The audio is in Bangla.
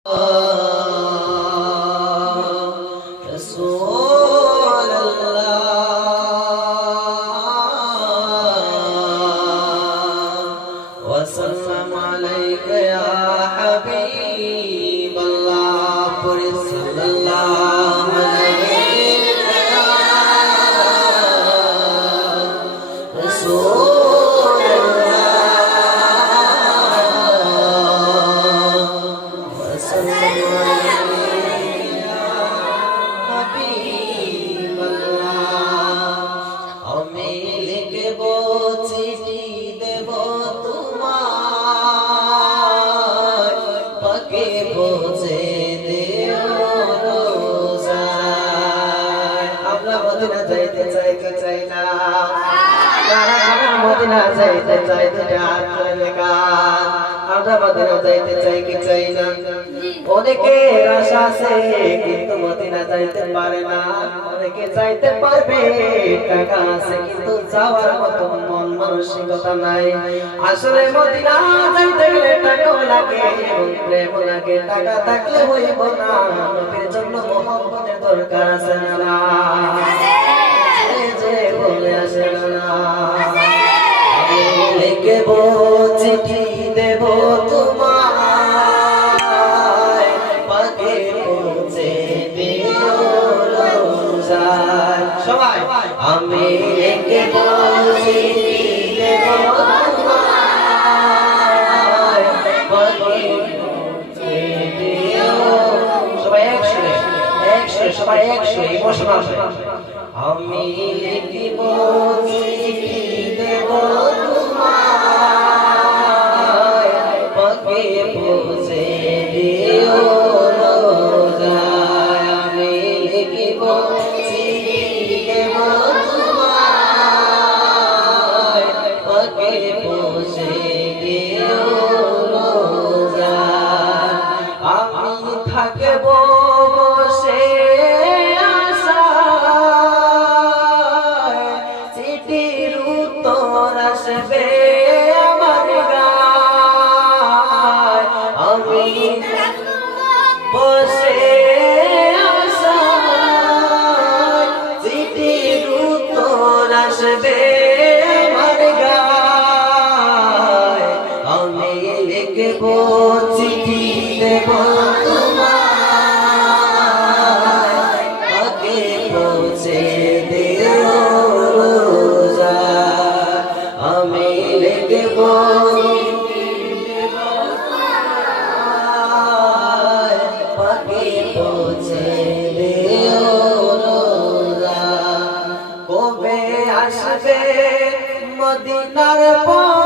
وسلم عليك يا حبيب الله صلى الله عليك يا رسول الله وسلم عليك يا حبيب الله আমি লিখব চিঠি দেব তোমার পাকে পৌঁছে দিও রোজায়। আমরা মদিনা যাইতে চাই কি চাই না? কারা কারা মদিনা যাইতে চাই দুটো হাত তুলে দেখান। আমরা মদিনা যাইতে চাই কি চাই না? অনেকের আশা আছে কিন্তু মদিনা যাইতে পারে না, অনেকে যাইতে পারবে টাকা আছে কিন্তু যাওয়ার মতো মন মানসিকতা নাই। আসলে মদিনা যাইতে গেলে টাকাও লাগে এবং প্রেম লাগে, টাকা থাকলে হইব না, নবীর জন্য মহব্বতের দরকার আছে না? যে বলে আসে না আমি লিখব চিঠি দেব তোমার পাকে পৌঁছে দিও রোজায়। সবাই আমি লিখব চিঠি দেব তোমার পাকে পৌঁছে দিও। সবাই একসাথে একসাথে সবাই একসাথে ইমোশনাল আমি লিখব চিঠি দেব তোমার পাকে পৌঁছে দিও রোজায়। আমি লিখব চিঠি দেব তোমার পাকে পৌঁছে দিও রোজায়। আমি থাকব বসে চিঠির উত্তর আসবে আমার গায়। আমি বসে আশায় চিঠির উত্তর আসবে আমার গায়। আমি লিখব চিঠি দেব তোমার পাকে পৌঁছে দিও রোজায়। আমি লিখব পাকে পৌঁছে দিও রোজায়। কবে আসবে মদিনার পর